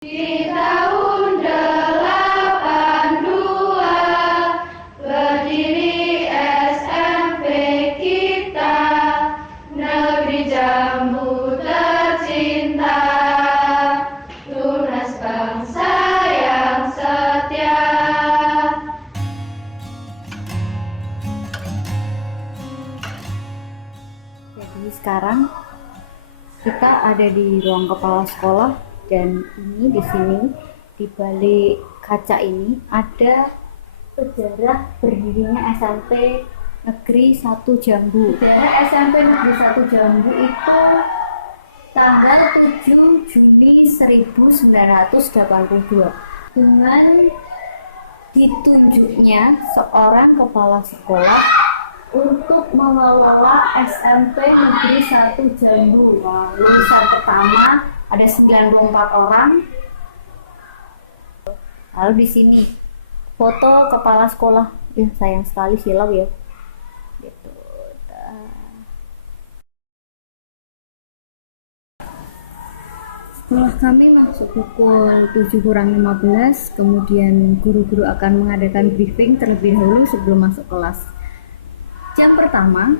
Di tahun 82 berdiri SMP kita, negeri Jambu tercinta, tunas bangsa yang setia. Jadi sekarang kita ada di ruang kepala sekolah. Dan ini di sini di balik kaca ini ada sejarah berdirinya SMP Negeri 1 Jambu. Sejarah SMP Negeri 1 Jambu itu tanggal 7 Juni 1982 dengan ditunjuknya seorang kepala sekolah untuk mengelola SMP Negeri 1 Jambu. Lulusan pertama ada 94 orang. Lalu di sini foto kepala sekolah. Ya, sayang sekali silau ya. Gitu. Setelah kami masuk pukul 7:15, kemudian guru-guru akan mengadakan briefing terlebih dahulu sebelum masuk kelas. Jam pertama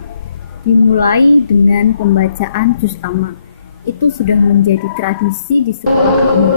dimulai dengan pembacaan juz amma. Itu sudah menjadi tradisi di sekolah ini.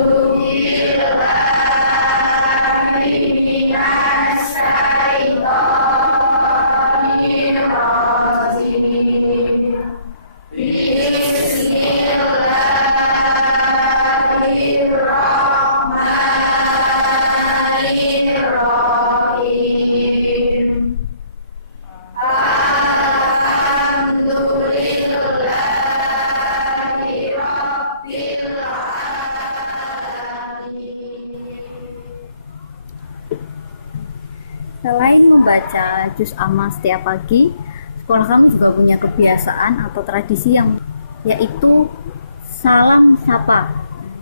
Selain membaca juz amma setiap pagi, sekolah kami juga punya kebiasaan atau tradisi yang yaitu salam sapa.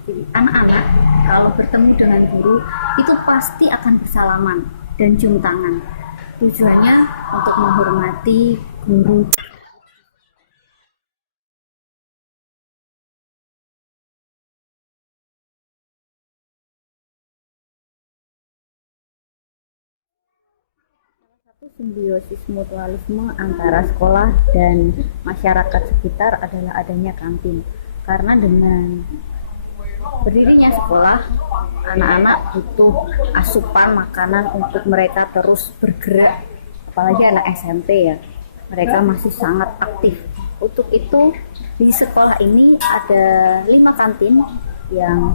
Jadi anak-anak kalau bertemu dengan guru itu pasti akan bersalaman dan cium tangan. Tujuannya untuk menghormati guru. Simbiosis mutualisme antara sekolah dan masyarakat sekitar adalah adanya kantin. Karena dengan berdirinya sekolah, anak-anak butuh asupan makanan untuk mereka terus bergerak. Apalagi anak SMP ya, mereka masih sangat aktif. Untuk itu di sekolah ini ada 5 kantin yang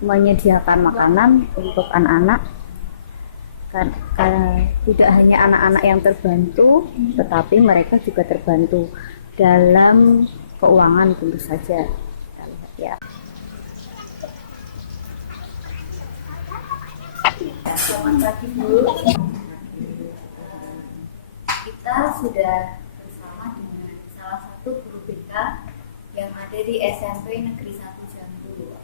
menyediakan makanan untuk anak-anak. Karena tidak hanya anak-anak yang terbantu, tetapi mereka juga terbantu dalam keuangan tentu saja. Kita lihat ya. Selamat pagi Bu. Kita sudah bersama dengan salah satu guru BK yang ada di SMP Negeri 1 Jambu.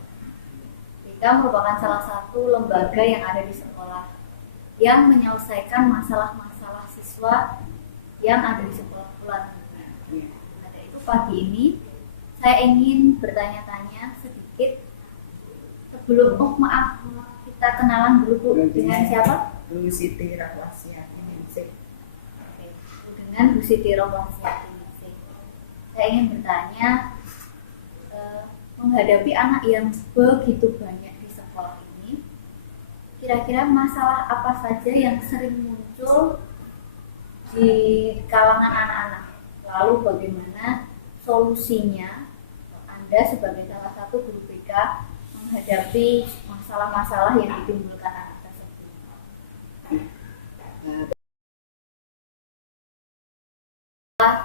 BK merupakan salah satu lembaga yang ada di sekolah yang menyelesaikan masalah-masalah siswa yang ada di sekolah pula. Pada itu pagi ini saya ingin bertanya-tanya sedikit sebelum maaf kita kenalan dulu Bu, dengan siapa? Bu Siti Rahwasiati. Oke, dengan Bu Siti Rahwasiati. Saya ingin bertanya menghadapi anak yang begitu banyak di sekolah ini, kira-kira masalah apa saja yang sering muncul di kalangan anak-anak? Lalu bagaimana solusinya Anda sebagai salah satu guru BK menghadapi masalah-masalah yang ditimbulkan anak tersebut?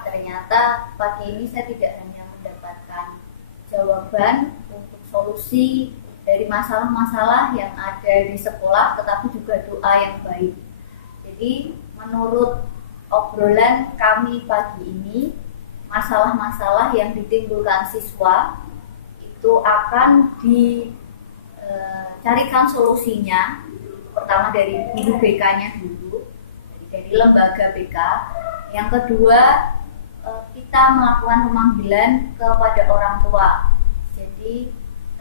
Ternyata pagi ini saya tidak hanya mendapatkan jawaban untuk solusi dari masalah-masalah yang ada di sekolah, tetapi juga doa yang baik. Jadi menurut obrolan kami pagi ini, masalah-masalah yang ditimbulkan siswa itu akan dicarikan solusinya. Pertama dari guru BK-nya dulu, dari lembaga BK. Yang kedua, kita melakukan pemanggilan kepada orang tua. Jadi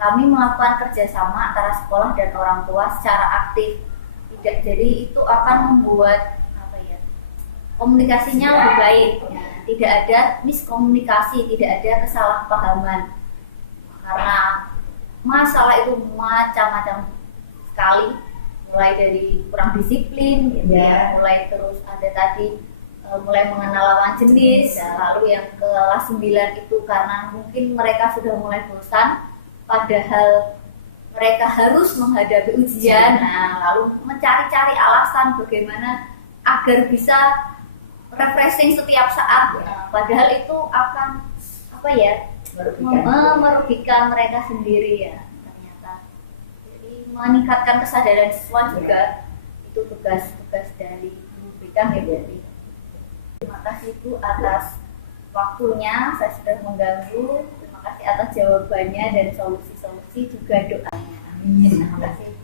kami melakukan kerjasama antara sekolah dan orang tua secara aktif. Jadi itu akan membuat komunikasinya lebih baik. Ya, tidak ada miskomunikasi, tidak ada kesalahpahaman. Karena masalah itu macam-macam sekali, mulai dari kurang disiplin, gitu ya, mulai terus ada tadi mulai mengenal lawan jenis, lalu yang kelas 9 itu karena mungkin mereka sudah mulai bosan, padahal mereka harus menghadapi ujian, lalu mencari-cari alasan bagaimana agar bisa refreshing setiap saat, padahal itu akan merugikan mereka sendiri ya ternyata. Jadi meningkatkan kesadaran siswa juga itu tugas dari BK ya. Terima kasih Bu atas waktunya, saya sudah mengganggu. Terima kasih atas jawabannya dan solusi-solusi juga doanya. Amin. Terima kasih Bu.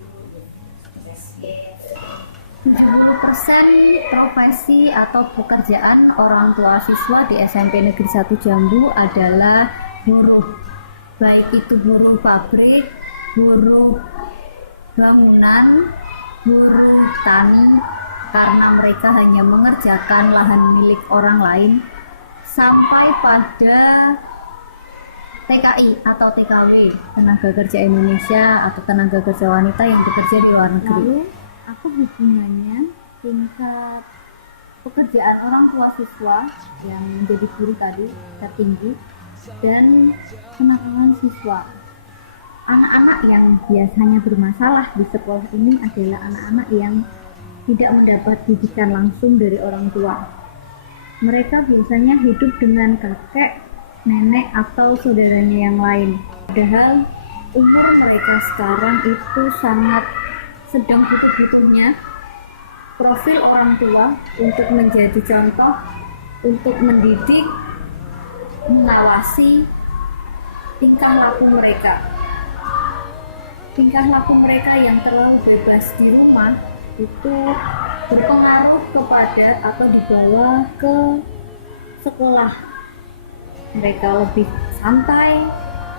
70% profesi atau pekerjaan orang tua siswa di SMP Negeri 1 Jambu adalah buruh, baik itu buruh pabrik, buruh bangunan, buruh tani, karena mereka hanya mengerjakan lahan milik orang lain, sampai pada TKI atau TKW, tenaga kerja Indonesia atau tenaga kerja wanita yang bekerja di luar negeri. Lalu, apa hubungannya tingkat pekerjaan orang tua siswa yang menjadi guru tadi tertinggi dan kenakalan siswa? Anak-anak yang biasanya bermasalah di sekolah ini adalah anak-anak yang tidak mendapat didikan langsung dari orang tua. Mereka biasanya hidup dengan kakek, nenek, atau saudaranya yang lain. Padahal umur mereka sekarang itu sangat sedang butuh-butuhnya profil orang tua untuk menjadi contoh, untuk mendidik, mengawasi tingkah laku mereka. Tingkah laku mereka yang terlalu bebas di rumah itu berpengaruh kepada atau dibawa ke sekolah. Mereka lebih santai,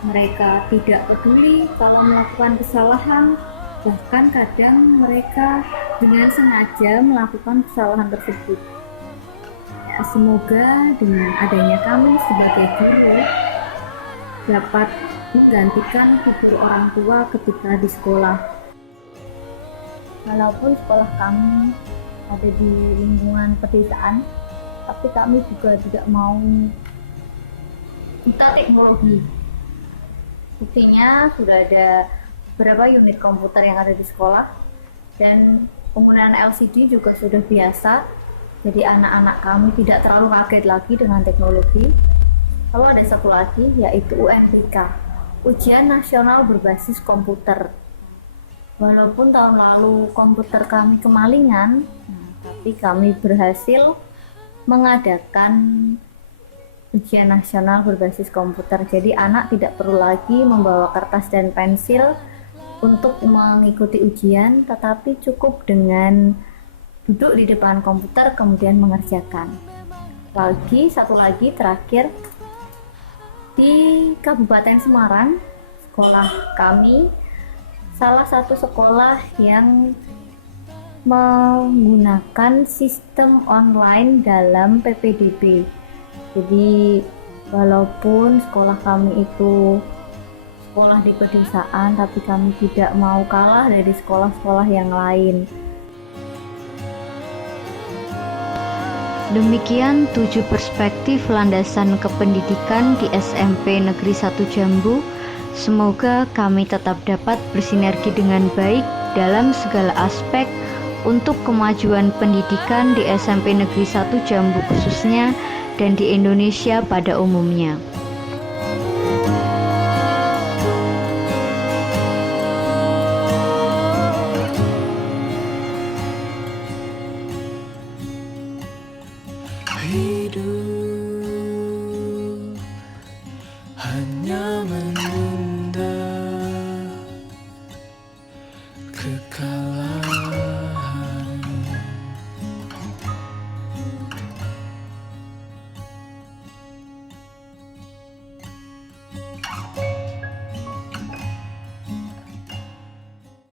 mereka tidak peduli kalau melakukan kesalahan, bahkan kadang mereka dengan sengaja melakukan kesalahan tersebut. Ya, semoga dengan adanya kami sebagai guru dapat menggantikan figur orang tua ketika di sekolah. Walaupun sekolah kami ada di lingkungan pedesaan, tapi kami juga tidak mau buta teknologi. Buktinya sudah ada beberapa unit komputer yang ada di sekolah dan penggunaan LCD juga sudah biasa. Jadi anak-anak kami tidak terlalu kaget lagi dengan teknologi. Lalu ada satu lagi yaitu UNBK, Ujian Nasional Berbasis Komputer. Walaupun tahun lalu komputer kami kemalingan, tapi kami berhasil mengadakan ujian nasional berbasis komputer. Jadi anak tidak perlu lagi membawa kertas dan pensil untuk mengikuti ujian, tetapi cukup dengan duduk di depan komputer kemudian mengerjakan. Satu lagi terakhir, di Kabupaten Semarang, sekolah kami salah satu sekolah yang menggunakan sistem online dalam PPDB. Jadi walaupun sekolah kami itu sekolah di pedesaan, tapi kami tidak mau kalah dari sekolah-sekolah yang lain. Demikian 7 perspektif landasan kependidikan di SMP Negeri 1 Jambu. Semoga kami tetap dapat bersinergi dengan baik dalam segala aspek untuk kemajuan pendidikan di SMP Negeri 1 Jambu khususnya dan di Indonesia pada umumnya. Hidup hanya menunda kekal.